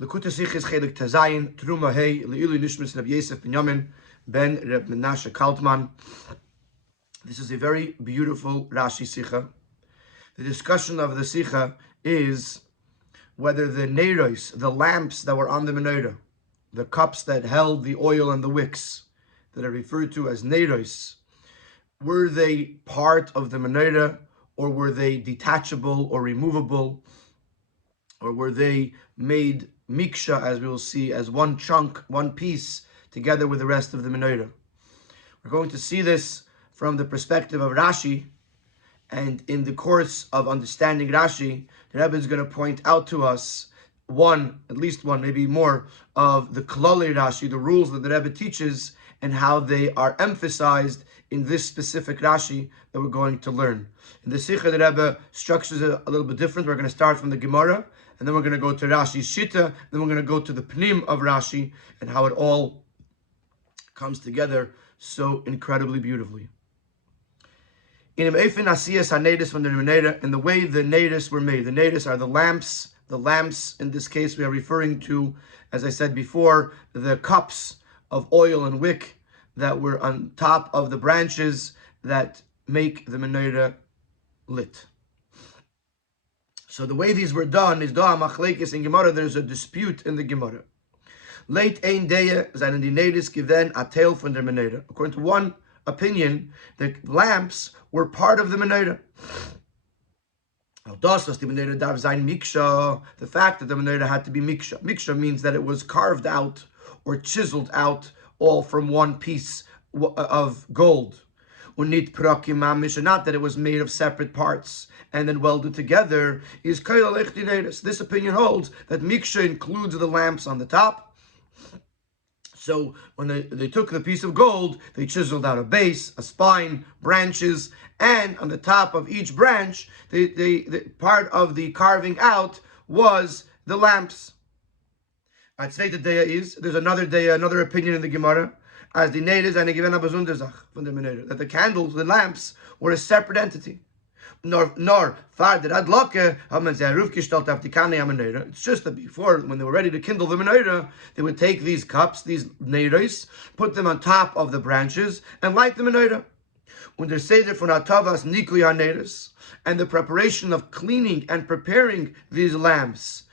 L'kuta Sichos Chelek Tazayin Teruma Hey Le'ilu Nishmas Rabbi Yosef Binyamin Ben Reb Menashe Kaltman. This is a very beautiful Rashi Sicha. The discussion of the Sicha is whether the neiros, the lamps that were on the menorah, the cups that held the oil and the wicks, that are referred to as neiros, were they part of the menorah, or were they detachable or removable, or were they made miksha, as we will see, as one chunk, one piece, together with the rest of the menorah? We're going to see this from the perspective of Rashi, and in the course of understanding Rashi, the Rebbe is going to point out to us at least one, maybe more, of the klali Rashi, the rules that the Rebbe teaches, and how they are emphasized in this specific Rashi that we're going to learn. In the Sikha, the Rebbe structures it a little bit different. We're going to start from the Gemara, and then we're going to go to Rashi's Shita, then we're going to go to the Pnim of Rashi, and how it all comes together so incredibly beautifully. In the way the nadis were made. The nadis are the lamps. The lamps, in this case, we are referring to, as I said before, the cups of oil and wick that were on top of the branches that make the menorah lit. So the way these were done is Doha Machlekes in Gemara. There's a dispute in the Gemara. Late ein Deya seinen die Nadis given a tail from the menorah. According to one opinion, the lamps were part of the menorah. The fact that the menorah had to be miksha. Miksha means that it was carved out or chiseled out all from one piece of gold. Not that it was made of separate parts and then welded together. This opinion holds that miksha includes the lamps on the top. So when they took the piece of gold, they chiseled out a base, a spine, branches, and on the top of each branch, the part of the carving out was the lamps. I'd say the Deya is, there's another Deya, another opinion in the Gemara, as the Neides and that the candles, the lamps, were a separate entity. It's just that before, when they were ready to kindle the menorah, they would take these cups, these neiros, put them on top of the branches, and light the menorah. And the preparation of cleaning and preparing these lamps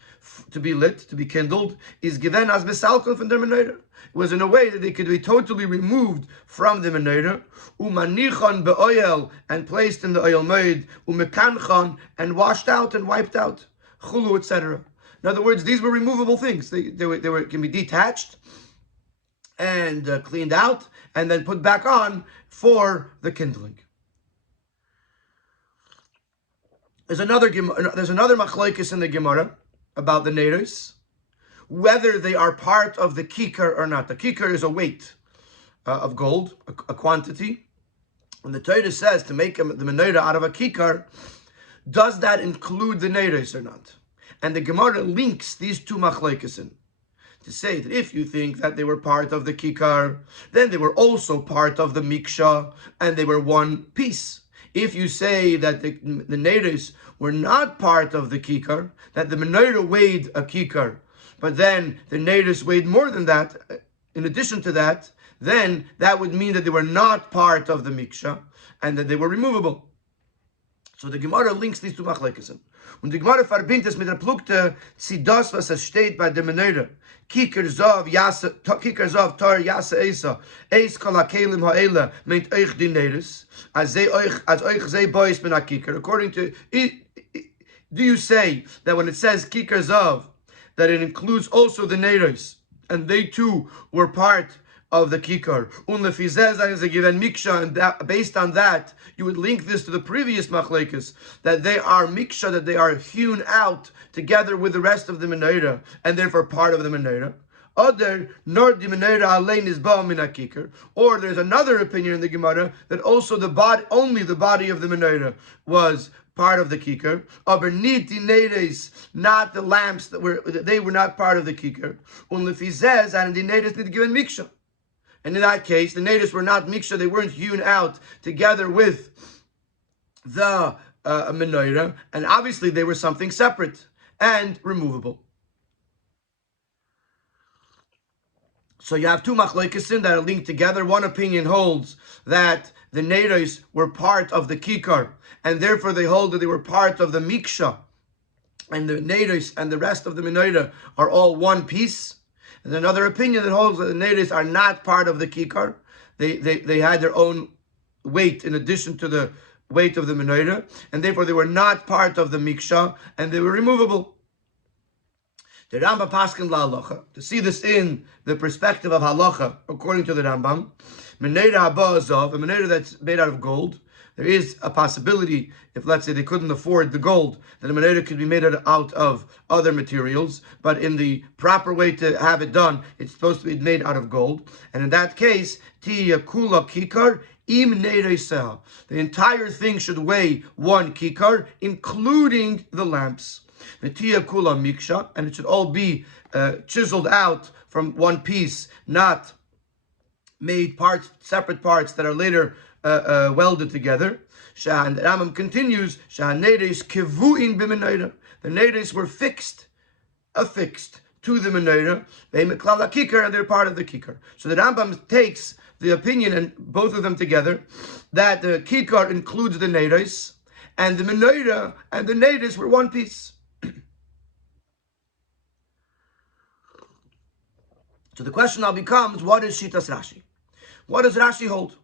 to be lit, to be kindled, is given as besalkal from the menorah. It was in a way that they could be totally removed from the menorah, umanichon beoil, and placed in the oil made, umekanchon, and washed out and wiped out, chulu, etc. In other words, these were removable things. They can be detached and cleaned out, and then put back on for the kindling. There's another machlokes in the Gemara about the neiros, whether they are part of the kikar or not. The kikar is a weight of gold, a quantity. When the Torah says to make the menorah out of a kikar, does that include the neiros or not? And the Gemara links these two machlokes in to say that if you think that they were part of the kikar, then they were also part of the miksha, and they were one piece. If you say that the neiros were not part of the kikar, that the menorah weighed a kikar, but then the neiros weighed more than that, in addition to that, then that would mean that they were not part of the miksha, and that they were removable. So the Gemara links these two machlekes. Und die Gemara verbindet es mit der Plukte, sie das, was es steht bei der Menorah. Kikar zov tar yasa esa, eis kol hakelim ha'ela, meint euch die neiros, as euch ze bois ben ha-kikar. According to, do you say that when it says kikar zov, that it includes also the neiros, and they too were part of the kikar? And that, based on that, you would link this to the previous machlekes, that they are miksha, that they are hewn out together with the rest of the menorah, and therefore part of the menorah. Other, nor the menorah alein is ba min kikar. Or there's another opinion in the Gemara that also only the body of the menorah was part of the kikar. Aber nit die neiros, not the lamps they were not part of the kikar. Und lefi zeh and the neiros nit given miksha. And in that case, the neiros were not miksha, they weren't hewn out together with the menorah, and obviously they were something separate and removable. So you have two machlokesin that are linked together. One opinion holds that the neiros were part of the kikar, and therefore they hold that they were part of the miksha, and the neiros and the rest of the menorah are all one piece. And another opinion that holds that the neiros are not part of the kikar. They had their own weight in addition to the weight of the menorah, and therefore they were not part of the miksha, and they were removable. The Rambam paskin la halacha. To see this in the perspective of halacha, according to the Rambam, menorah haba azav, a menorah that's made out of gold. There is a possibility, if let's say they couldn't afford the gold, that a menorah could be made out of other materials. But in the proper way to have it done, it's supposed to be made out of gold. And in that case, tiya kula kikar im neiresah. The entire thing should weigh 1 kikar, including the lamps. V'tiya kula miksha, and it should all be chiseled out from one piece, not made parts, separate parts that are later welded together. And the Rambam continues, the neiros were affixed to the menorah, and they're part of the kikar. So the Rambam takes the opinion, and both of them together, that the kikar includes the neiros, and the menorah and the neiros were one piece. So the question now becomes, what is Shitas Rashi? What does Rashi hold?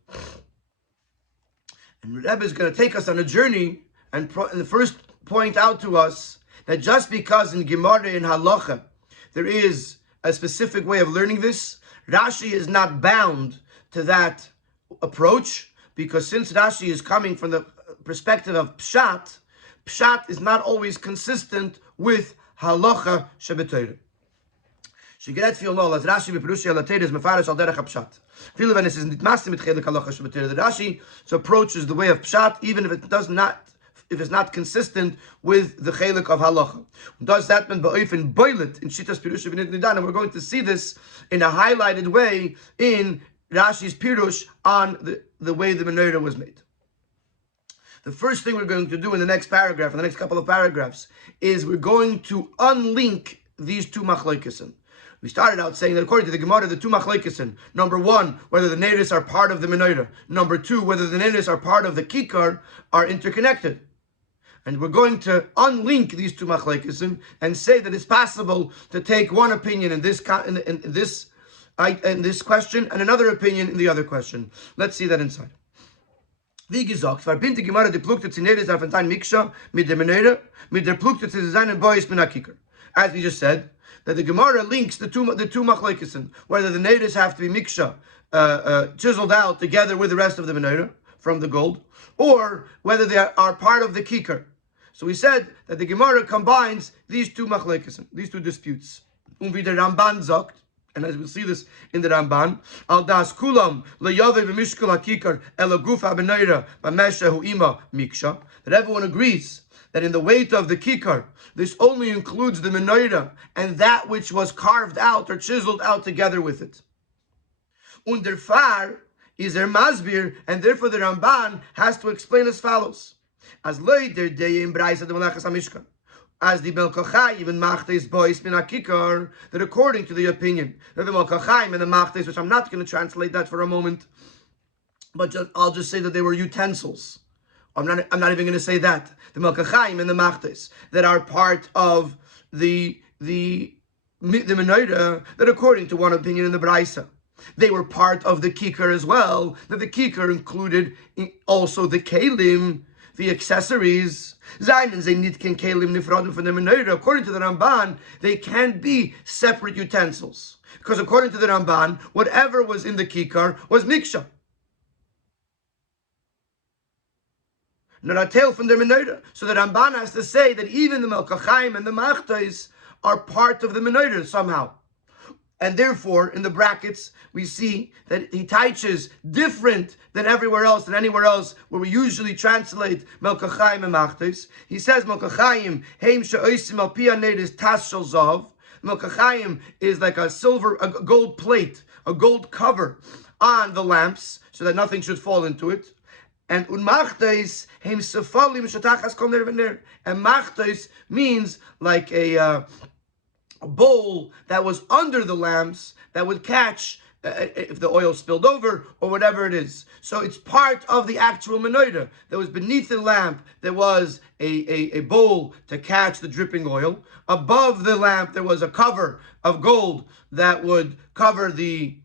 And Rabbi is going to take us on a journey and first point out to us that just because in Gourarie and Halacha there is a specific way of learning this, Rashi is not bound to that approach, because since Rashi is coming from the perspective of Pshat, Pshat is not always consistent with Halacha Shebetayre. Shigeret feel no, as Rashi bePerushi alateir is mefarish al derech hapshat. Feel when it is nitmastim mit chelek halacha shebetayre. The Rashi approaches the way of pshat, even if it's not consistent with the chelek of halacha. Does that mean ba'ofen boilet in shitas pirush v'nit nidan? And we're going to see this in a highlighted way in Rashi's pirush on the way the menorah was made. The first thing we're going to do in the next paragraph, in the next couple of paragraphs, is we're going to unlink these two machlokesim. We started out saying that according to the Gemara, the two machlokesim, number one, whether the neiros are part of the menorah, number two, whether the neiros are part of the kikar, are interconnected. And we're going to unlink these two machlokesim and say that it's possible to take one opinion in this question and another opinion in the other question. Let's see that inside. Wie gesagt, verbindet die Gemara die Plukte zu neiros auf ein Miksha mit der menorah, mit der Plukte zu seinen Bois mit der kikar. As we just said, that the Gemara links the two machlokesim, whether the neiros have to be miksha, chiseled out together with the rest of the menorah from the gold, or whether they are part of the kikar. So we said that the Gemara combines these two machlokesim, these two disputes. Wie der Ramban sagt, and as we'll see this in the Ramban, al das kulam leyave b'mishkal hakikar ela guf habenorah b'mesha hu ima miksha, that everyone agrees that in the weight of the kikar, this only includes the menorah and that which was carved out or chiseled out together with it. Und der Far is der Masbir, and therefore the Ramban has to explain as follows: as later day in Braisa de Malachas HaMishkan, as the Melkachai even Machtes Bois min HaKikar, that according to the opinion of the Melkachai and the Machtes, which I'm not going to translate that for a moment, but I'll just say that they were utensils. I'm not even going to say that. The Melkachayim and the Machtes that are part of the menorah, that according to one opinion in the Braisa, they were part of the kikar as well, that the kikar included also the kelim, the accessories. According to the Ramban, they can be separate utensils. Because according to the Ramban, whatever was in the kikar was miksha. Not a tail from the menorah. So the Ramban has to say that even the Melkachayim and the Machtais are part of the menorah somehow. And therefore, in the brackets, we see that he teaches different than everywhere else, than anywhere else, where we usually translate Melkachayim and Machtais. He says Melkachayim, Heim she'oisim al pi haneiros tas shel zav. Melkachayim is like a gold plate, a gold cover on the lamps, so that nothing should fall into it. And unmachtes heim sefalim shetachas kol ner v'ner. And machtes means like a a bowl that was under the lamps that would catch if the oil spilled over or whatever it is. So it's part of the actual menorah. There was beneath the lamp, there was a bowl to catch the dripping oil. Above the lamp, there was a cover of gold that would cover the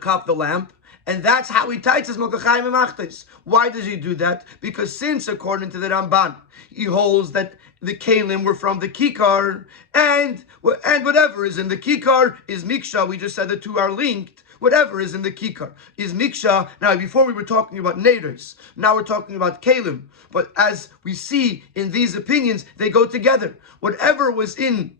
cup, the lamp. And that's how he tights his Malkachayim and Machtes. Why does he do that? Because since, according to the Ramban, he holds that the Kalim were from the Kikar, and whatever is in the Kikar is Miksha. We just said the two are linked. Whatever is in the Kikar is Miksha. Now, before we were talking about Naders, now we're talking about Kalim. But as we see in these opinions, they go together. Whatever was in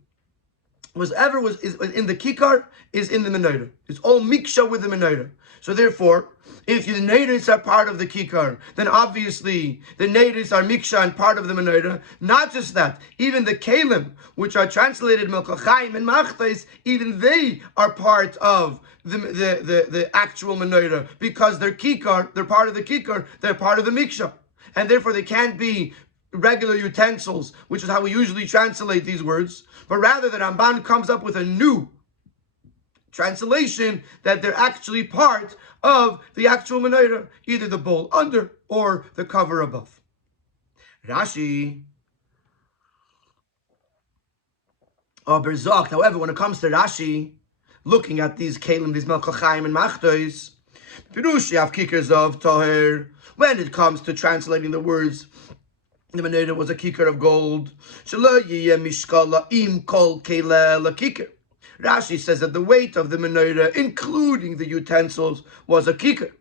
the Kikar is in the Menorah. It's all Miksha with the Menorah. So therefore, if the natives are part of the kikar, then obviously the natives are miksha and part of the menorah. Not just that, even the kalim, which are translated melkachayim and machtais, even they are part of the actual menorah because they're kikar, they're part of the kikar, they're part of the miksha, and therefore they can't be regular utensils, which is how we usually translate these words. But rather, the Ramban comes up with a new translation that they're actually part of the actual menorah, either the bowl under or the cover above. Rashi Berzakt, however, when it comes to Rashi, looking at these kalim, these melkachayim and machtos, pirush yav kikers of toher, when it comes to translating the words, the menorah was a kikar of gold. Shelo yiyeh mishkala im kol kele la kikar. Rashi says that the weight of the menorah, including the utensils, was a kikar.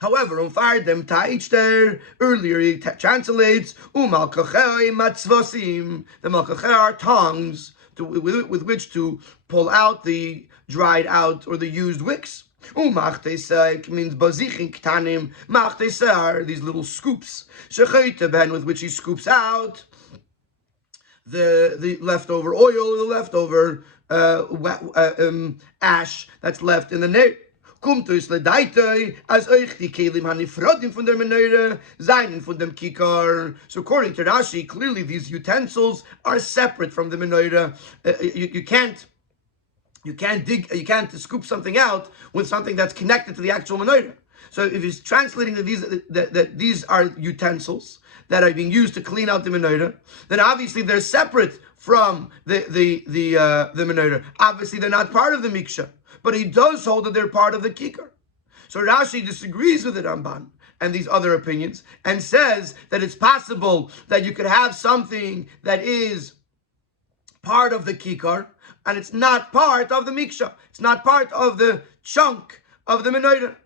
However, on Fardem Ta'ichter, earlier he translates, Umalkachei matzvasim. The malkachei are tongues with which to pull out the dried out or the used wicks. Umachtesek means bazichin ktanim. Machtesek are these little scoops. Shechaita ben, with which he scoops out the leftover oil, the leftover ash that's left in the net. Kumtus ledaitoi as euch die kelim hanifrodim von der menorah seinen von dem kikar. So according to Rashi, clearly these utensils are separate from the menorah. You can't scoop something out with something that's connected to the actual menorah. So if he's translating that these are utensils that are being used to clean out the menorah, then obviously they're separate from the menorah. Obviously they're not part of the miksha, but he does hold that they're part of the kikar. So Rashi disagrees with the Ramban and these other opinions and says that it's possible that you could have something that is part of the kikar and it's not part of the miksha. It's not part of the chunk of the menorah.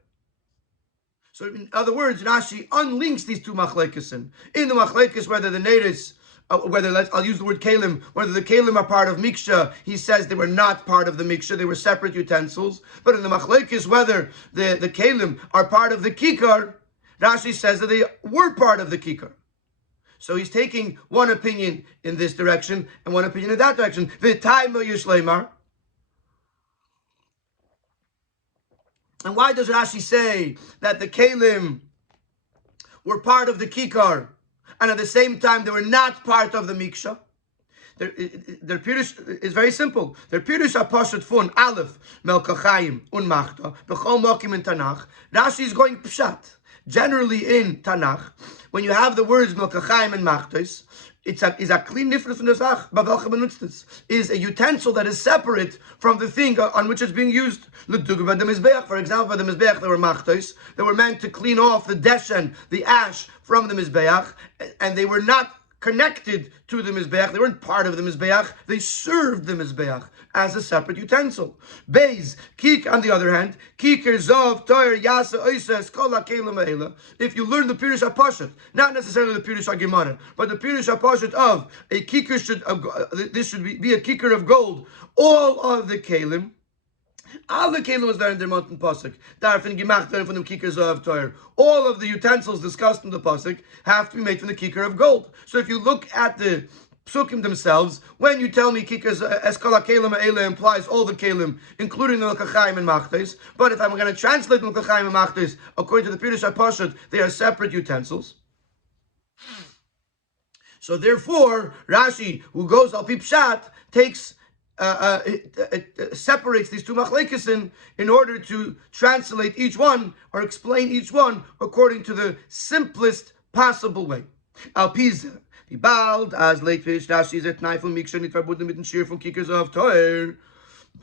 So in other words, Rashi unlinks these two machlekes. In the machlekes, whether the natives, I'll use the word kalim, whether the kalim are part of miksha, he says they were not part of the miksha, they were separate utensils. But in the machlekes, whether the kalim are part of the kikar, Rashi says that they were part of the kikar. So he's taking one opinion in this direction and one opinion in that direction. V'taymo yishleimar. And why does Rashi say that the kalim were part of the kikar and at the same time they were not part of the miksha? Their pirush is very simple. Their pirush apashat fun aleph melkachayim un machta b'chol mokim in Tanakh. Rashi is going pshat. Generally in Tanakh, when you have the words melkachayim and machtos, it's a clean nifrus from the zach, bavelcha benutztes, is a utensil that is separate from the thing on which it's being used. L'dugva the mizbeach, for example, by the mizbeach there were machtos, they were meant to clean off the deshen, the ash from the mizbeach, and they were not connected to the mizbeach. They weren't part of the mizbeach. They served the mizbeach as a separate utensil. Beis kik, on the other hand, kiker zov toyer yasa oises kol hakelim ha'ela. If you learn the pirush hapashat, not necessarily the pirush hagemara, but the pirush hapashat of a kiker this should be a kiker of gold. All of the kelim. All the kelim was there in the mountain pasuk. Darfin gemacht werden von dem kiker zov toyer. All of the utensils discussed in the pasuk have to be made from the kiker of gold. So if you look at the psukim themselves, when you tell me kikers eskala kelim ha'ela implies all the kelim, including the melkachayim and machtes. But if I'm going to translate melkachayim and machtes according to the pirush hapashat, they are separate utensils. So therefore, Rashi, who goes al pi pshat, takes separates these two machlekes in order to translate each one or explain each one according to the simplest possible way. Al pize, die bald as late fish Rashi zet knife mikshon nit verbunden mit den Schir von Kickers of Teuer.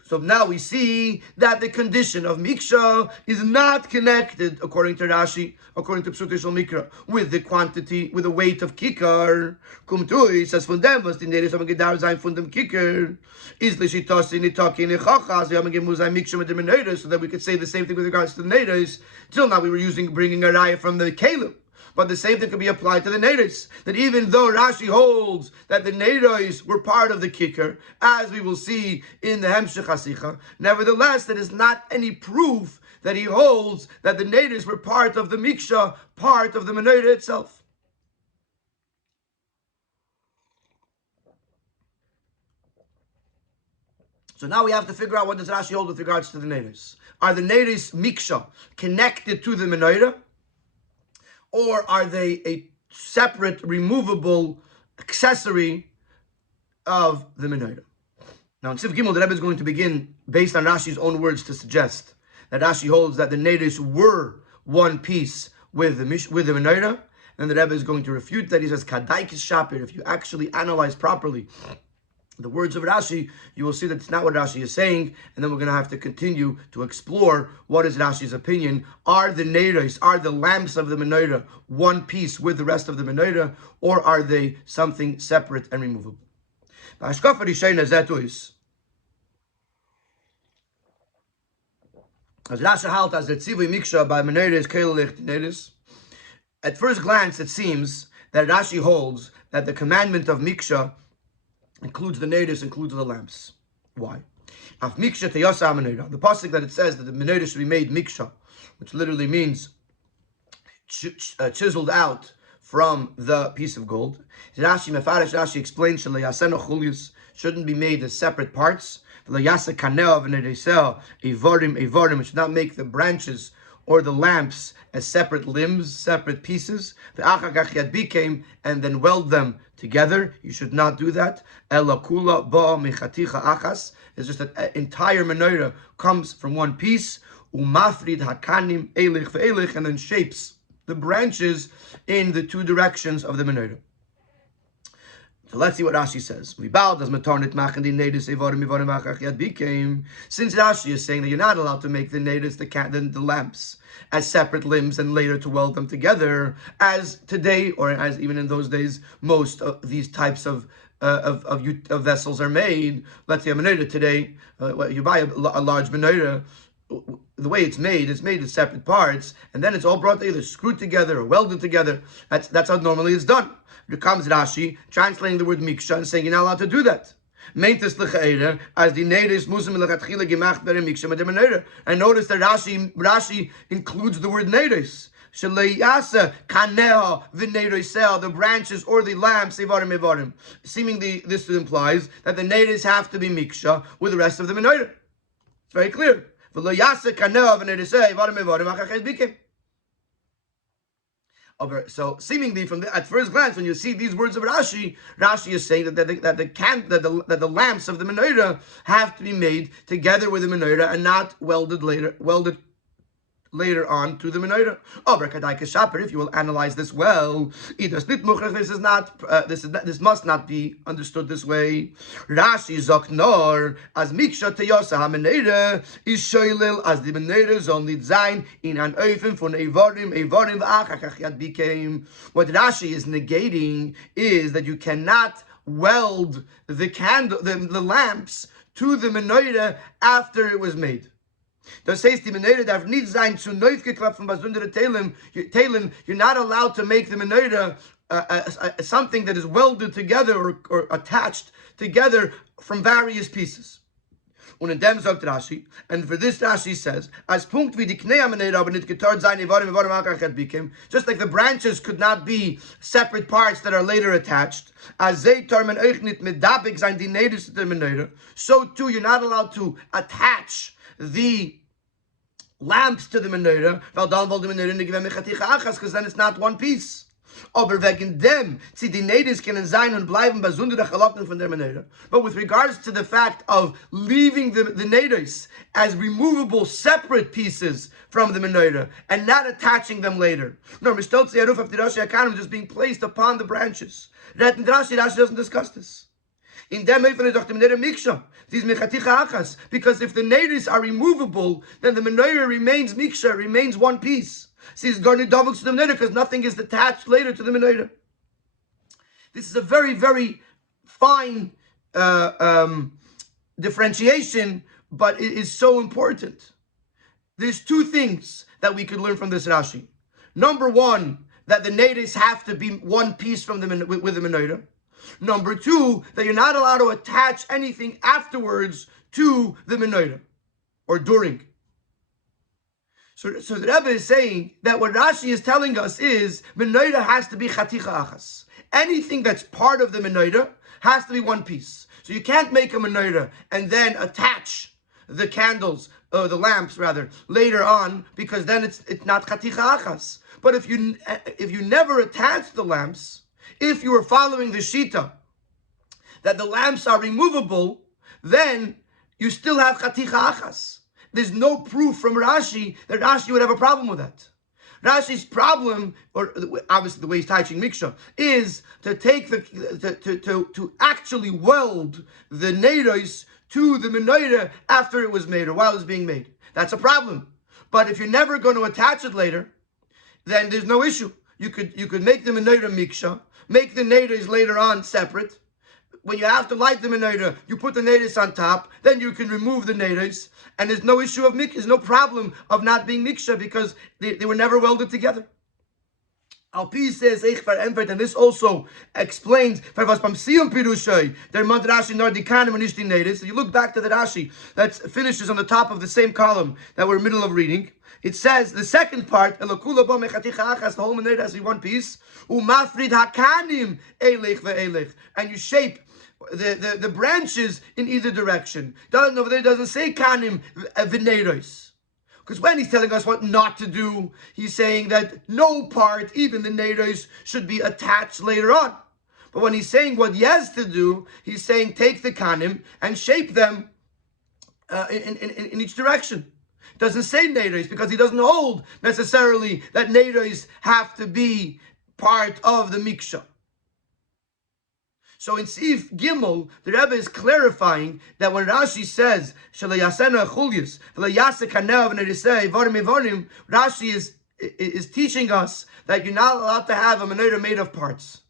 So now we see that the condition of Miksha is not connected, according to Rashi, according to Psutishal Mikra, with the quantity, with the weight of Kikar. Kumtui says von dem, was die Neres haben gedauert sein von dem Kikar. Is l'shitasi nitaki nechachas, wir haben gemuzai Miksha mit dem Neres, so that we could say the same thing with regards to the Neres. Till now we were bringing a raya from the Caleb. But the same thing could be applied to the neiros. That even though Rashi holds that the neiros were part of the kicker, as we will see in the Hemshech HaSicha, nevertheless, there is not any proof that he holds that the neiros were part of the miksha, part of the menorah itself. So now we have to figure out what does Rashi hold with regards to the neiros. Are the neiros miksha connected to the menorah? Or are they a separate, removable accessory of the menorah? Now in Siv Gimel, the Rebbe is going to begin, based on Rashi's own words, to suggest that Rashi holds that the neiros were one piece with the menorah, and the Rebbe is going to refute that. He says, Kadaikis Shapir, if you actually analyze properly the words of Rashi, you will see that it's not what Rashi is saying, and then we're going to have to continue to explore what is Rashi's opinion. Are the neiros, are the lamps of the menorah one piece with the rest of the menorah, or are they something separate and removable? As Rashi halt as the tzivui miksha by menorah is kelech neiros. At first glance, it seems that Rashi holds that the commandment of miksha includes the neiros, includes the lamps. Why? The pasuk that it says that the menorah should be made miksha, which literally means chiseled out from the piece of gold. Rashi explains shouldn't be made as separate parts. It should not make the branches or the lamps as separate limbs, separate pieces. And then weld them together. You should not do that. It's just that entire menorah comes from one piece. Umafrid hakanim elich ve'elich, and then shapes the branches in the two directions of the menorah. So let's see what Rashi says. Since Rashi is saying that you're not allowed to make the neiros, the lamps, as separate limbs and later to weld them together, as today or as even in those days, most of these types of vessels are made. Let's say a menorah today, you buy a large menorah. The way it's made in separate parts, and then it's all brought together, screwed together or welded together. That's how normally it's done. Here comes Rashi translating the word miksha and saying you're not allowed to do that. As the neiros muslim lechatchila gemacht ber miksha mit der menorah. And notice that Rashi includes the word neiros. Sheleyasa kaneha v'neiros, the branches or the lamps evarim. Seemingly, this implies that the neiros have to be miksha with the rest of the menorah. It's very clear. So seemingly, at first glance, when you see these words of Rashi is saying that the lamps of the menorah have to be made together with the menorah and not welded later on to the menorah. If you will analyze this well, this must not be understood this way. Rashi zoknor as miksha teyosa hamenorah is shoylil as the menorah is only zayin in an ofen von evarim v'achachach yad became. What Rashi is negating is that you cannot weld the lamps to the menorah after it was made. Das heißt, die menorah darf nicht sein zu neu geklappt von besonderen Teilen. You're not allowed to make the menorah something that is welded together or attached together from various pieces. Und in dem sagt Rashi, and for this Rashi says, as Punkt wie die Knei menorah aber nicht getort sein, just like the branches could not be separate parts that are later attached, as they tarmen euch nicht medabig sein die neiros der menorah, so too you're not allowed to attach the lamps to the menorah, because then it's not one piece. Aber wegen dem, sie die Neides können sein und bleiben besondere Chalaken von der Menorah. But with regards to the fact of leaving the Neides as removable, separate pieces from the Menorah and not attaching them later. No, Mishtotzi Aruf of the Rashi Akanim just being placed upon the branches. Rashi doesn't discuss this. In dem Eifen is doch the Menorah Miksha. These mechaticha achas. Because if the neides are removable, then the Menorah remains Miksha, remains one piece. See, it's going to double to the Menorah because nothing is attached later to the Menorah. This is a very, very fine differentiation, but it is so important. There's two things that we could learn from this Rashi. Number one, that the neides have to be one piece from with the Menorah. Number two, that you're not allowed to attach anything afterwards to the Menorah or during. So the Rebbe is saying that what Rashi is telling us is Menorah has to be chaticha achas. Anything that's part of the Menorah has to be one piece. So you can't make a Menorah and then attach the candles, the lamps rather, later on, because then it's not chaticha achas. But if you never attach the lamps, if you were following the shita that the lamps are removable, then you still have chaticha achas. There's no proof from Rashi that Rashi would have a problem with that. Rashi's problem, or obviously the way he's teaching Miksha, is to take to actually weld the neidos to the Menorah after it was made or while it's being made. That's a problem. But if you're never going to attach it later, then there's no issue. You could make the Menorah Miksha, make the neidos later on separate. When you have to light the Menorah, you put the neidos on top, then you can remove the neidos, and there's no issue of miksha, there's no problem of not being miksha because they were never welded together. Alpi says, and this also explains, so you look back to the Rashi that finishes on the top of the same column that we're in the middle of reading. It says, the second part, the whole Menorah has one piece, and you shape the branches in either direction. Over there doesn't say kanim v'neiros. Because when he's telling us what not to do, he's saying that no part, even the neiros, should be attached later on. But when he's saying what yes to do, he's saying take the kanim and shape them in each direction. It doesn't say neiros because he doesn't hold necessarily that neiros have to be part of the miksha. So in Sif Gimel, the Rebbe is clarifying that when Rashi says Rashi is teaching us that you're not allowed to have a menorah made of parts.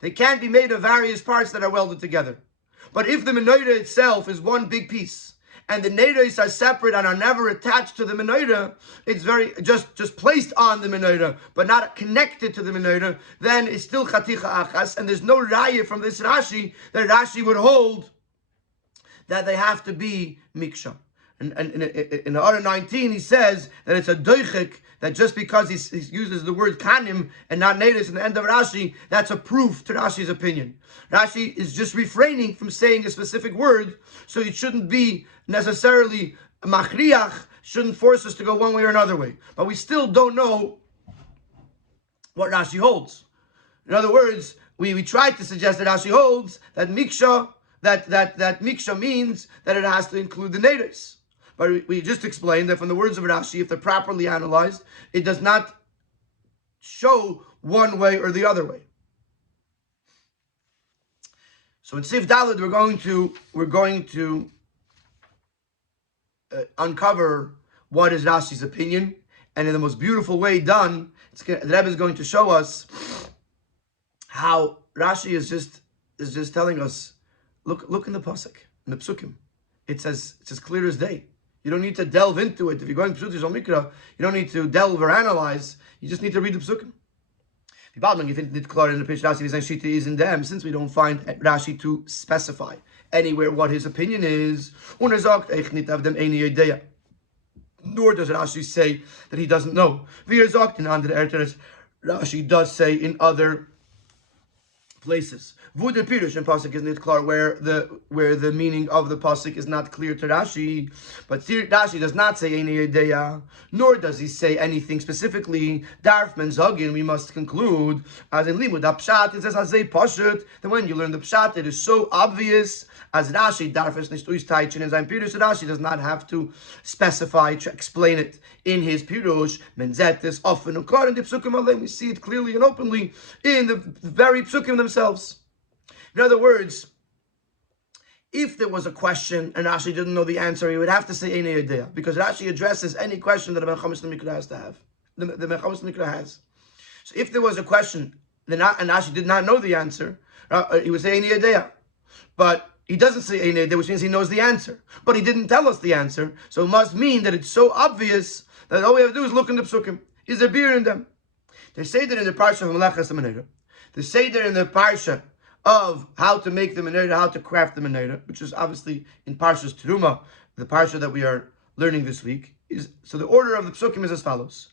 They can't be made of various parts that are welded together. But if the menorah itself is one big piece, and the neidos are separate and are never attached to the menorah, it's very just placed on the menorah, but not connected to the menorah, then it's still chaticha achas, and there's no raya from this Rashi that Rashi would hold that they have to be miksha. And in the other 19, he says that it's a doichik, that just because he uses the word kanim and not neidos in the end of Rashi, that's a proof to Rashi's opinion. Rashi is just refraining from saying a specific word, so it shouldn't be necessarily machriach, shouldn't force us to go one way or another way. But we still don't know what Rashi holds. In other words, we tried to suggest that Rashi holds that miksha, that miksha means that it has to include the neidos. But we just explained that from the words of Rashi, if they're properly analyzed, it does not show one way or the other way. So in Sif Daled, we're going to uncover what is Rashi's opinion, and in the most beautiful way done, the Rebbe is going to show us how Rashi is just telling us, look in the pasuk, in the psukim. It's as clear as day. You don't need to delve into it. If you're going Pshutis or Mikra, you don't need to delve or analyze. You just need to read the psukim. Since we don't find Rashi to specify anywhere what his opinion is, nor does Rashi say that he doesn't know. Rashi does say in other places. Vud the Pirush in pasuk is not clear where the meaning of the pasuk is not clear to Rashi, but Rashi does not say any idea, nor does he say anything specifically. Darf men zogin, we must conclude as in limud pshat. It says hazei pashut that when you learn the pshat, it is so obvious. As Rashi darf es nicht uistaichen in sein Pirush, Rashi does not have to specify to explain it in his Pirush. Menzetes often uklar in the psukim alei. We see it clearly and openly in the very psukim themselves. In other words, if there was a question and Rashi didn't know the answer, he would have to say any idea, because Rashi addresses any question that a Mechamis Mikra has to have. The Mechamis Mikra has. So if there was a question and Rashi did not know the answer, he would say any idea. But he doesn't say any idea, which means he knows the answer. But he didn't tell us the answer, so it must mean that it's so obvious that all we have to do is look in the psukim. Is there beer in them? They say that in the parsha of Melechas Menorah. They say that in the parsha of how to make the menorah, how to craft the menorah, which is obviously in Parshas Teruma, the parsha that we are learning this week. So the order of the psukim is as follows.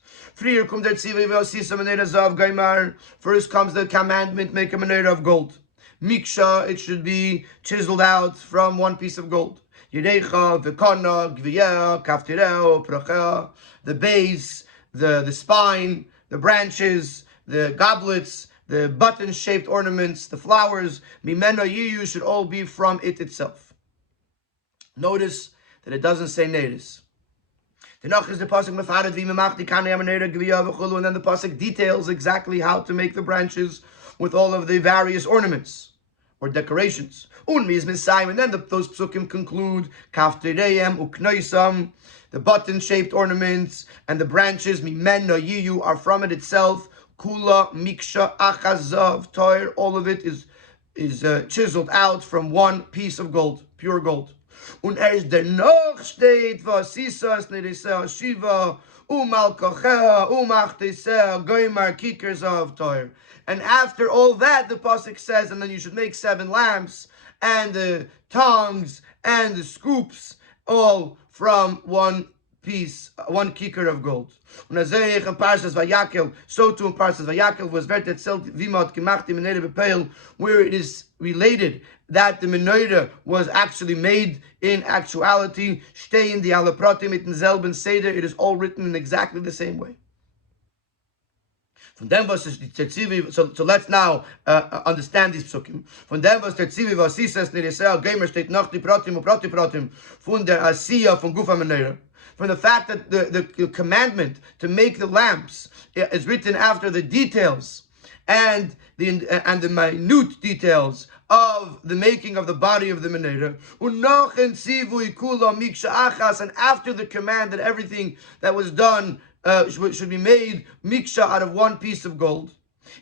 First comes the commandment, make a menorah of gold. Miksha, it should be chiseled out from one piece of gold. Yerecha, v'kana, gviya, kaftireo, prachea, the base, the spine, the branches, the goblets, the button-shaped ornaments, the flowers, mimeno yiyu, should all be from it itself. Notice that it doesn't say nedis. And then the pasuk details exactly how to make the branches with all of the various ornaments or decorations. And then those psukim conclude kaftireyem uknoisam, the button-shaped ornaments and the branches mimeno yiyu are from it itself. Kula miksha achazav toir, all of it is chiseled out from one piece of gold, pure gold. Und der noch steht vasisas nedeseh shiva umalkocheh umachteseh goimar kikers of toir. And after all that, the pasuk says, and then you should make 7 lamps and the tongs and the scoops, all from one piece, one kikar of gold. So too in Parshas Vayakel was where it is related that the menorah was actually made in actuality. Stay in the alapratim it in selben seder. It is all written in exactly the same way. So let's now understand these psukim. Von dem was Terzivi vasisas neresel gamer steht noch die pratim und pratim von der asiya von gufa menorah. From the fact that the commandment to make the lamps is written after the details and the minute details of the making of the body of the menorah, and after the command that everything that was done should be made miksha out of one piece of gold,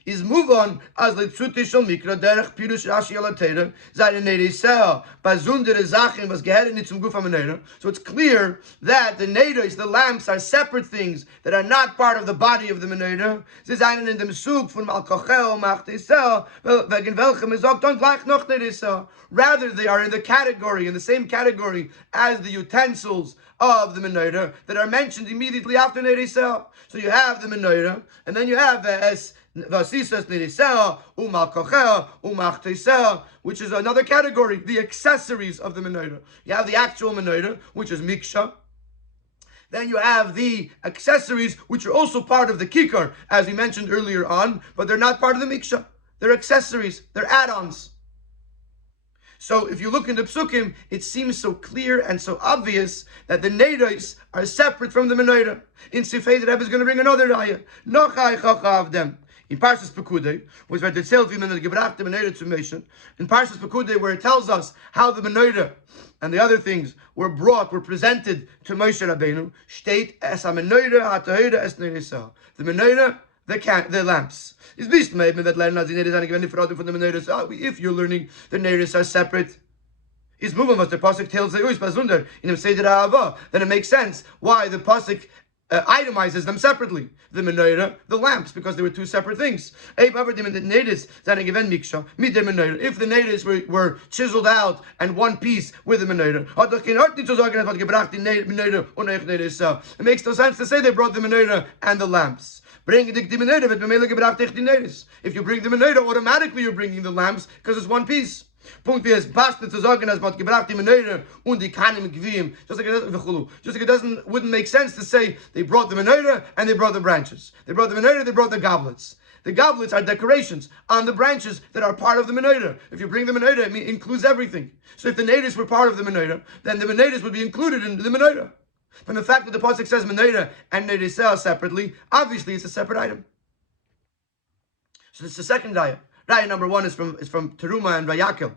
is move on as letzutishal mikra derech pirush Rashi alatera seine nereseh bazundere zachen was gehedet nicht zum gufa menorah. So it's clear that the neros, the lamps, are separate things that are not part of the body of the menorah. Sie seien in dem Sug von malkochel machteseh wegen welchem sagt dann gleich noch nereseh. Rather, they are in the same category as the utensils of the menorah that are mentioned immediately after nereseh. So you have the menorah, and then you have vasisas nereseh, umalkocheh, umachteseh, which is another category, the accessories of the menorah. You have the actual menorah, which is miksha. Then you have the accessories, which are also part of the kikar, as we mentioned earlier on, but they're not part of the miksha. They're accessories, they're add-ons. So if you look in the psukim, it seems so clear and so obvious that the neiros are separate from the menorah. In Sifei, the Rebbe is going to bring another raya. Nochai chacha of them. In Parshas Pekudei, which where the Tzelvim and the Gebracht the menorah to Moshe. In Parshas Pekudei, where it tells us how the menorah and the other things were presented to Moshe Rabbeinu, state es a menorah ha'tahira es neresah. The menorah, the lamps. Is bist maybe that learn as in it is any from the menorahs. If you're learning the neros are separate, is moving was the pasuk tells the bazunder in the seder ha'ava. Then it makes sense why the pasuk itemizes them separately. The menorah, the lamps, because they were two separate things. If the natives were chiseled out and one piece with the menorah, it makes no sense to say they brought the menorah and the lamps. If you bring the menorah, automatically you're bringing the lamps because it's one piece. Punkt ist, passt nicht zu sagen, dass man gebracht die Menorah und die Kanim Gvim. Just like it wouldn't make sense to say they brought the menorah and they brought the branches. They brought the menorah, they brought the goblets. The goblets are decorations on the branches that are part of the menorah. If you bring the menorah, it includes everything. So if the natives were part of the menorah, then the menorahs would be included in the menorah. From the fact that the pasuk says menorah and nerisah separately, obviously it's a separate item. So this is the second ayah. Raya number one is from Teruma and Vayakel,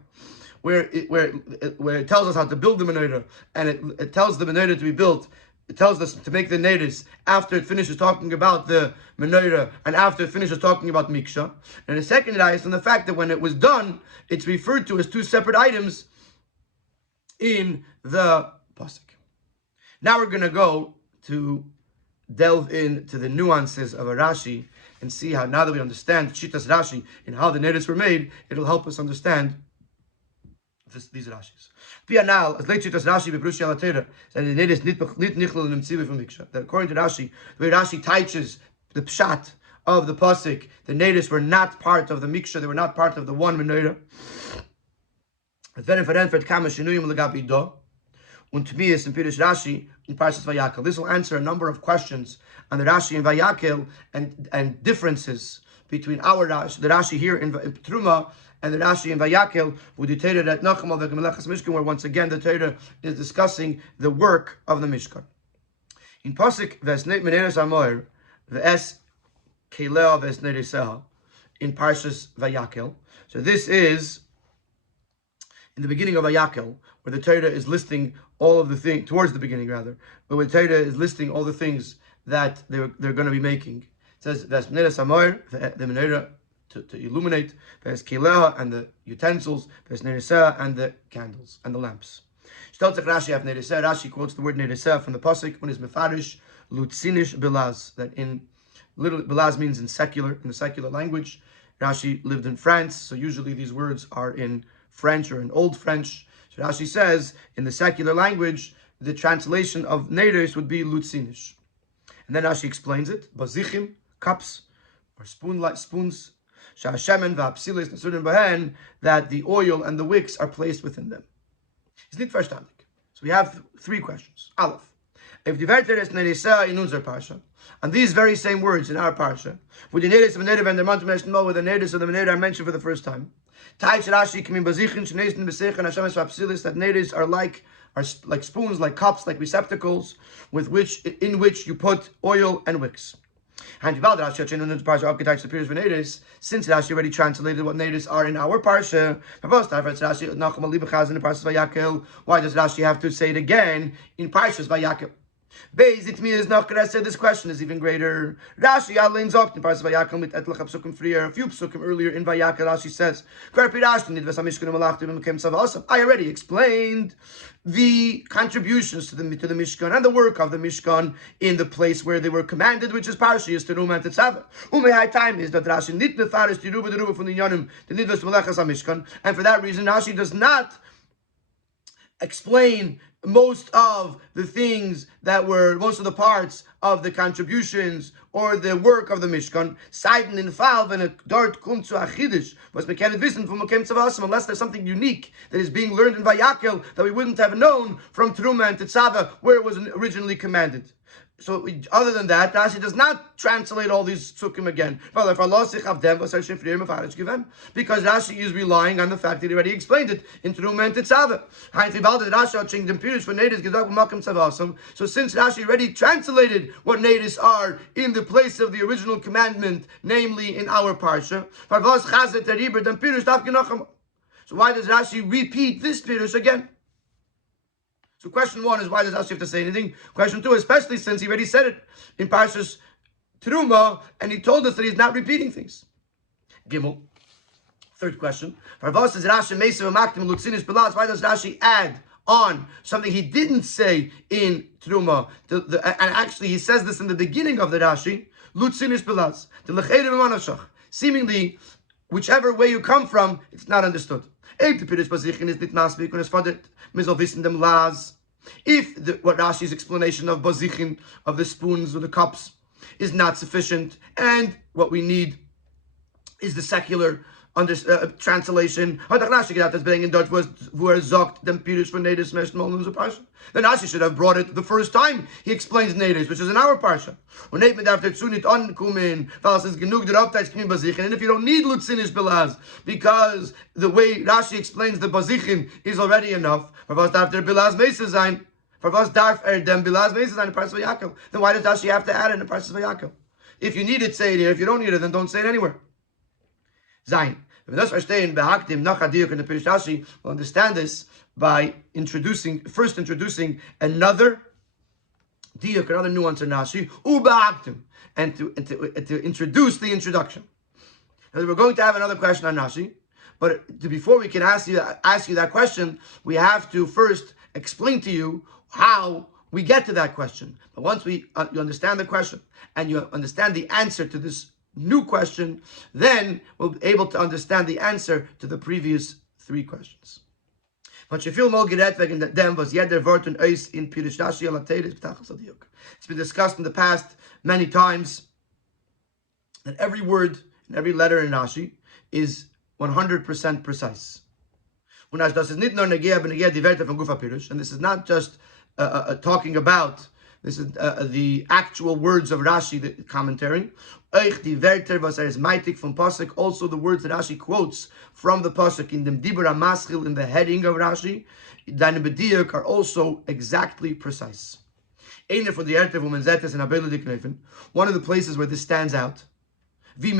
where it tells us how to build the menorah, and it tells the menorah to be built. It tells us to make the natives after it finishes talking about the menorah and after it finishes talking about miksha. And the second raya is from the fact that when it was done, it's referred to as two separate items in the pasuk. Now we're going to go to delve into the nuances of a Rashi and see how, now that we understand Shitas Rashi and how the natives were made, it'll help us understand these Rashis. Pianal, as late Shitas Rashi beprushi ala Torah, that the natives nit nichlal in mtzivu from miksha. That according to Rashi, the way Rashi teaches the pshat of the pasuk, the natives were not part of the miksha; they were not part of the one menorah. Und mir ist in Pirush Rashi in Parshas Vayakel. This will answer a number of questions on the Rashi in Vayakel and differences between our Rashi, the Rashi here in Teruma, and the Rashi in Vayakel, with the Torah at Nachama the Melechas Mishkan, where once again the Torah is discussing the work of the Mishkan. In Pasuk Vesneit Meneres Amor Ves Kelea Vesneit Seha in Parshas Vayakel. So this is in the beginning of Vayakel, where the Torah is listing all of the things, towards the beginning rather, where the Torah is listing all the things that they're going to be making. It says, the menorah to illuminate, there's kileha and the utensils, there's nerisah and the candles and the lamps. Rashi quotes the word nerisah from the pasuk, one is mefarish, lutzinish bilaz, that in little bilaz means in the secular language. Rashi lived in France, so usually these words are in French or in Old French. So Rashi says, in the secular language, the translation of neiros would be lutzinish. And then Rashi explains it, bazichim, cups, or spoons, sha'ashemen va'apsilis nasurin bahen, that the oil and the wicks are placed within them. It's nicht verstandig. So we have three questions. Aleph. If the Verter is Nerisa in unser Parsha, and these very same words in our Parsha, with the natives of the native and the mountain national, where the natives of the native are mentioned for the first time, that natives are like spoons, like cups, like receptacles, in which you put oil and wicks. Since Rashi already translated what natives are in our parsha, why does Rashi have to say it again in Parshas Vayakel? It means this question is even greater. Rashi outlines up in Parshas Vayakel mit etliche psukim früher, a few psukim earlier in Vayakel. Rashi says, I already explained the contributions to the Mishkan and the work of the Mishkan in the place where they were commanded, which is Parshas Teruma and Tetzaveh. High time is that Rashi nit nefarish deruba from the Yonim the nidvas melechas Mishkan, and for that reason Rashi does not explain most of the parts of the contributions or the work of the Mishkan, unless there's something unique that is being learned in Vayakel that we wouldn't have known from Teruma and Tetzaveh, where it was originally commanded. So other than that, Rashi does not translate all these psukim again. Because Rashi is relying on the fact that he already explained it in Teruma and Tetzaveh. So since Rashi already translated what natives are in the place of the original commandment, namely in our parsha, so why does Rashi repeat this pirush again? So question one is, why does Rashi have to say anything? Question two, especially since he already said it in Parshas Teruma, and he told us that he's not repeating things. Gimel. Third question. Why does Rashi add on something he didn't say in Teruma, and actually he says this in the beginning of the Rashi, Lutzinish Bilaz, the Lecheirim Manashach. Seemingly, whichever way you come from, it's not understood. If what Rashi's explanation of bazichin, of the spoons or the cups, is not sufficient, and what we need is the secular translation. Then Rashi should have brought it the first time he explains Neiris, which is in our parsha. And if you don't need Lutzinish Bilaz, because the way Rashi explains the Bazichin is already enough, then why does Rashi have to add it in the Parshas Vayakel? If you need it, say it here. If you don't need it, then don't say it anywhere. Zayin. If das verstehen, behaktim nach hadiyuk in the Pirush Rashi, we'll understand this by first introducing another diyuk, another nuance in Rashi, ubehaktim, and to introduce the introduction. Now, we're going to have another question on Rashi, but before we can ask you that question, we have to first explain to you how we get to that question. But once you understand the question and you understand the answer to this new question, then we'll be able to understand the answer to the previous three questions. It's been discussed in the past many times that every word and every letter in Rashi is 100% precise. And this is not just talking about, this is the actual words of Rashi, the commentary. Also the words that Rashi quotes from the pasuk in the Dibur HaMaschil, in the heading of Rashi, are also exactly precise. One of the places where this stands out, how the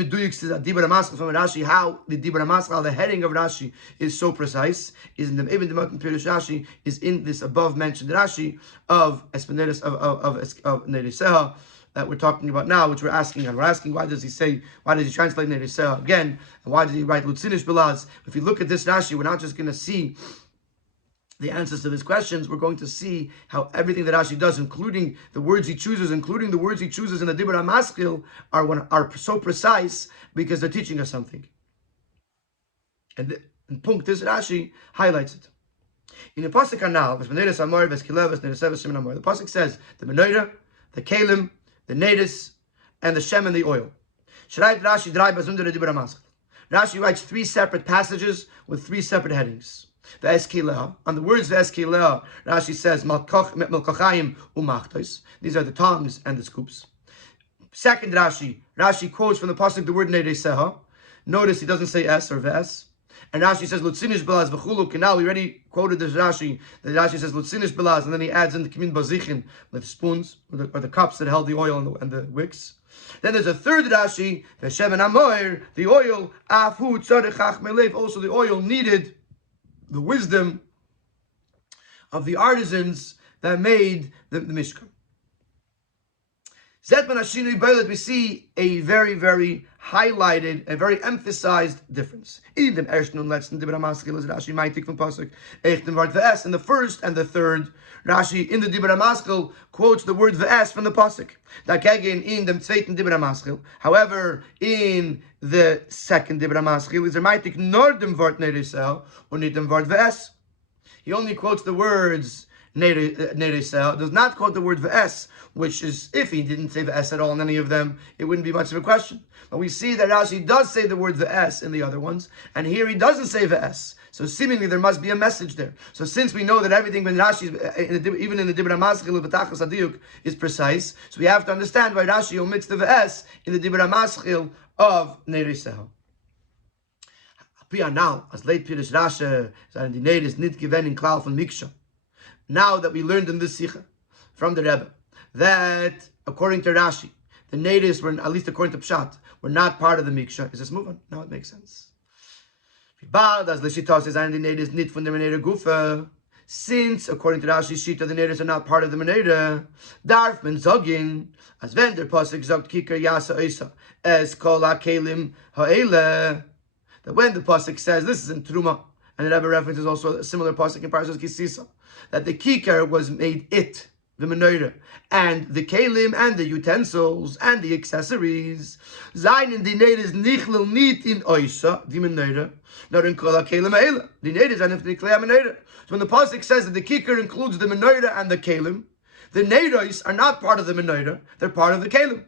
Dibur HaMaschil, the heading of Rashi is so precise, is in the Pirush Rashi, is in this above mentioned Rashi of Neirisah that we're talking about now, which we're asking on. We're asking, why does he translate Neirisah again, and why does he write Lutzinish Bilaz? If you look at this Rashi, we're not just going to see the answers to these questions, we're going to see how everything that Rashi does, including the words he chooses, in the Dibur HaMaschil, are so precise because they're teaching us something. And Punkt, this Rashi highlights it. In the pasuk Hanal, the pasuk says the menorah, the kelim, the nedis, and the shem and the oil. Rashi writes three separate passages with three separate headings. On the words Ve'eskileh, Rashi says Melkachayim umachtos. These are the tongues and the scoops. Second Rashi quotes from the pasuk the word Neirisah. Notice he doesn't say S or Ves. And Rashi says Lutzinish Bilaz v'chulu. Now we already quoted this Rashi. The Rashi says Lutzinish Bilaz, and then he adds in the Kimin Bazichin with spoons or the cups that held the oil and the wicks. Then there's a third Rashi, Veshem and Amoir, the oil, Afu Tzarech Chachmei. Also the oil needed the wisdom of the artisans that made the Mishkan. We see a very, very highlighted, a very emphasized difference. In the first and the third, Rashi in the Dibur HaMaschil quotes the word Ve'es from the pasuk. However, in the second Dibur HaMaschil, is meitik nor dem Wort Neirisah or nit dem Wort Ve'es. He only quotes the words Neirisah, does not quote the word Ve'es, which is, if he didn't say Ve'es at all in any of them, it wouldn't be much of a question. But we see that Rashi does say the word Ve'es in the other ones, and here he doesn't say Ve'es. So seemingly there must be a message there. So since we know that everything when Rashi, even in the Dibur HaMaschil of B'tachas Hadiyuk, is precise, so we have to understand why Rashi omits the Ve'es in the Dibur HaMaschil of Neirisah. Now, as late Pirush Rashi, that the Neir is nit given in Klal von Miksha. Now that we learned in this Sikha from the Rebbe that according to Rashi, the natives were, at least according to Pshat, were not part of the Miksha. Is this move on? Now it makes sense. Since according to Rashi, Shita, the natives are not part of the Menera, Darf men Zogin, as wenn der Pasuk sagt Kikar Yasa Isa, as Kol HaKelim Ha'ele, that when the Pasuk says, this is in Teruma, and the Rebbe references also a similar pasuk in Parashas Kisisa, that the kikar was made the menorah, and the kalim and the utensils and the accessories. Zayin the neides nichlel nit in oisa the menorah, not in kol kalim eila. The neides and if the klei menorah. So when the pasuk says that the kikar includes the menorah and the kalim, the neides are not part of the menorah; they're part of the kalim.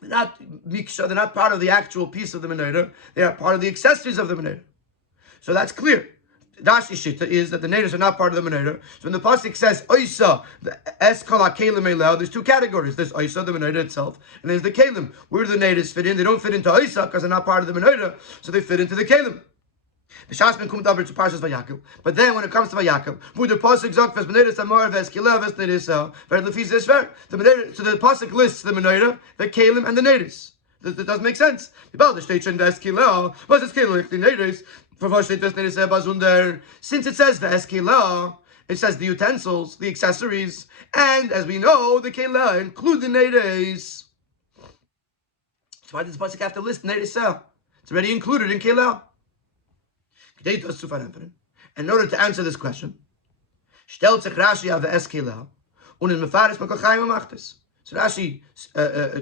They're not miksha. They're not part of the actual piece of the menorah. They are part of the accessories of the menorah. So that's clear. Rashi shita is that the neighbors are not part of the menorah. So when the pasuk says oisa, the eskala kalim elel, there's two categories. There's oisa, the menorah itself, and there's the kalim. Where do the neighbors fit in? They don't fit into oisa because they're not part of the menorah, so they fit into the kalim. But then when it comes to Vayakel, the pasuk zok ves menorah samar ves kila ves neiris ver lefis esver. So the pasuk lists the menorah, the kalim, and the neiris. That doesn't make sense. Since it says the eskila, it says the utensils, the accessories, and as we know, the kela include the neiris. So why does the pasuk have to list neiris? It's already included in kela. In order to answer this question, so Rashi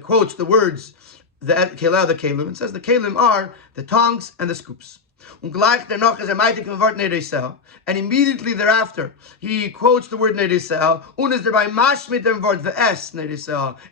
quotes the words the kela, the kalim, and says the kalim are the tongs and the scoops. And immediately thereafter, he quotes the word nerisel,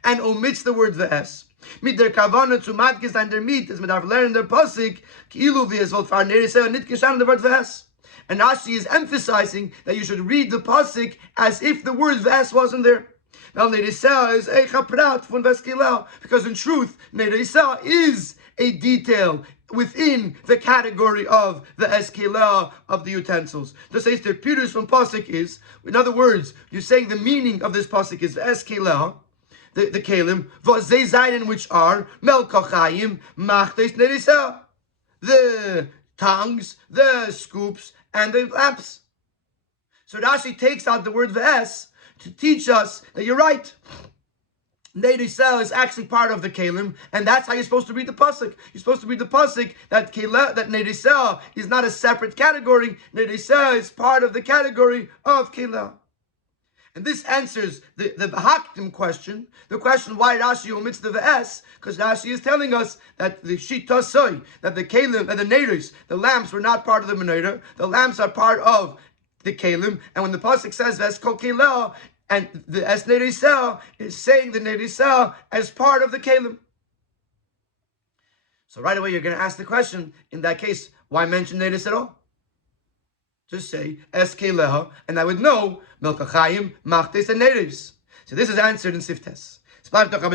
and omits the word ve'es. Mit der Kavana zu Matges an der Miet, is mit darf lernen der Posik, Kilu wie es wohl fahren, nerisel, nit geshan der Wort ve'es. And Rashi is emphasizing that you should read the Posik as if the word ve'es wasn't there. Now, nerisel is eicha prat von veskilel, because in truth, nerisel is a detail within the category of the eskila of the utensils. The says the Pirush from pasuk is, in other words, you're saying the meaning of this pasuk is the eskila, the kalim, in which are melkachayim machtes nerisa, the tongues, the scoops, and the lamps. So Rashi takes out the word ves to teach us that you're right. Nerisa is actually part of the kalim, and that's how you're supposed to read the pasuk. You're supposed to read the pasuk that nerisa is not a separate category. Nerisa is part of the category of kela. And this answers the Haktim question, the question why Rashi omits the V'es, because Rashi is telling us that the Shita Soy, that the Kalim, and the Neiris, the lamps were not part of the Menorah, the lamps are part of the Kalim, and when the Pasuk says V'es Kol Kelah, and the Es Nerisah is saying the Nerisah as part of the Kalim. So right away you're going to ask the question, in that case, why mention Neiris at all? Just say Eskeleha, and I would know Melkachayim, Machtes, and Neiris. So this is answered in Siftes. Why does the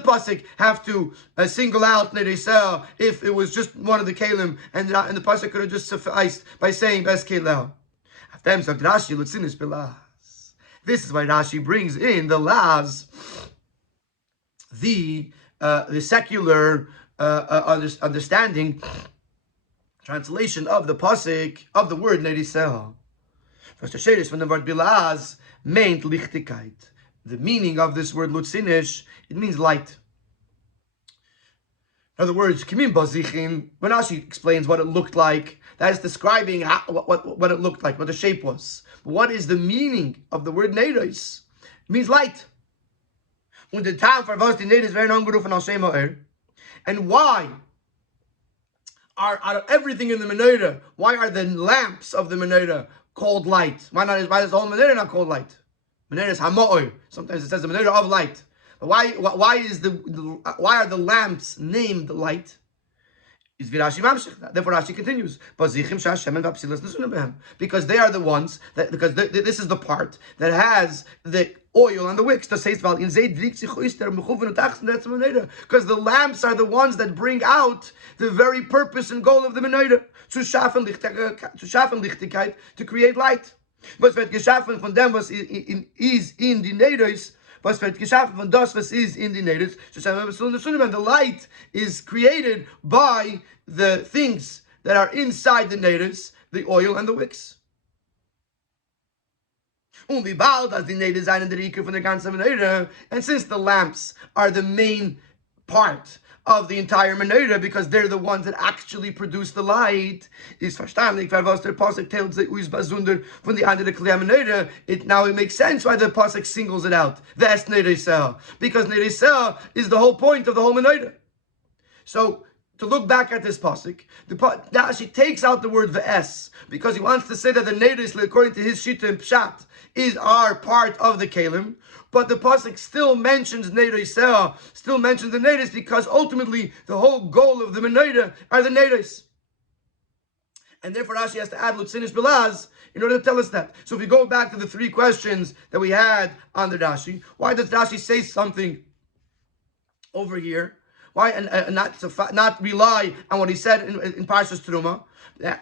pasuk have to single out Nerisah if it was just one of the kalim, and the pasuk could have just sufficed by saying Eskeleha? This is why Rashi brings in the laws, the secular understanding, translation of the pasuk of the word nerisel. First, from the word bilaz meant lichtigkeit. The meaning of this word lutzinish, it means light. In other words, kimim bazichin. When Rashi explains what it looked like, that is describing what it looked like, what the shape was. What is the meaning of the word neris? It means light. Und der Tam for was die neris werden angerufen als Shema. And why are out of everything in the menorah, why are the lamps of the menorah called light? Why is the whole menorah not called light? Menorah is hamo'or. Sometimes it says the menorah of light. But why are the lamps named light? Therefore Rashi continues, because they are the ones that, because this is the part that has the oil and the wicks. Because the lamps are the ones that bring out the very purpose and goal of the menorah, to create light. Was wird geschaffen von dem, was is in die Neiros, was wird geschaffen von das, was is in die Neiros. The light is created by the things that are inside the Neiros, the oil and the wicks. And since the lamps are the main part of the entire menorah, because they're the ones that actually produce the light, is verstanden. Was der Pasuk tells the Uis Bazunder from the end of the Kliyah menorah. It makes sense why the Pasuk singles it out. That's Neresah, because Neresah is the whole point of the whole menorah. So, to look back at this pasuk, Rashi takes out the word ve'es because he wants to say that the neiros, according to his shita and pshat, are part of the kelim. But the pasuk still mentions neiros, still mentions the neiros, because ultimately the whole goal of the menorah are the neiros. And therefore Rashi has to add lutzinish belaz in order to tell us that. So if we go back to the three questions that we had on the Rashi, why does Rashi say something over here? Why and not rely on what he said in Parshas Teruma?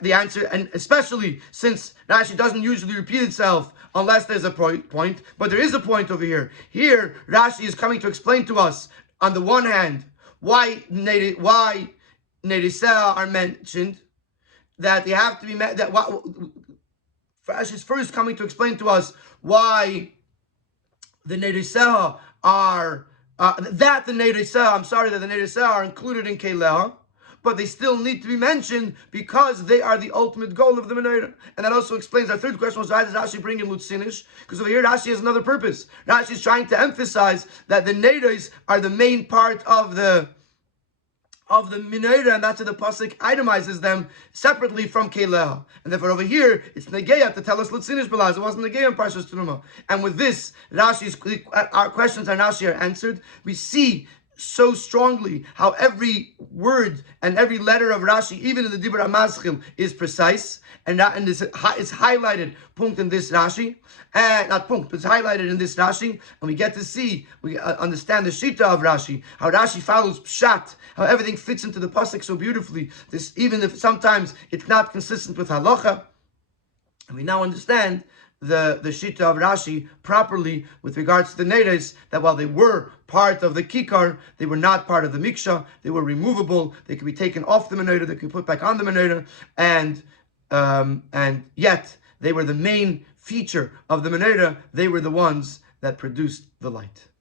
The answer, and especially since Rashi doesn't usually repeat itself unless there's a point, but there is a point over here. Here, Rashi is coming to explain to us, on the one hand, why Nerisah are mentioned, that they have to be met. That Rashi is first coming to explain to us why the Nerisah are. That the Nerisah are included in Keilah, but they still need to be mentioned because they are the ultimate goal of the menorah. And that also explains our third question was, why does Rashi bring in Lutzinish? Because over here Rashi has another purpose. Rashi is trying to emphasize that the Neros are the main part of the menorah, and that's why the pasuk itemizes them separately from Keilah. And therefore over here, it's Negeya to tell us Lutzinish Belaz. It wasn't Negeya in Parshas Teruma. And with this, our questions are now answered. We see so strongly how every word and every letter of Rashi, even in the Dibur HaMaschil, is precise, and is highlighted punkt in this Rashi, and not punkt, but it's highlighted in this Rashi, and we get to see, we understand the shita of Rashi, how Rashi follows pshat, how everything fits into the pasuk so beautifully. This, even if sometimes it's not consistent with halacha, and we now understand the shita of Rashi properly with regards to the neiros, that while they were part of the kikar, they were not part of the miksha. They were removable. They could be taken off the menorah. They could be put back on the menorah, and yet they were the main feature of the menorah. They were the ones that produced the light.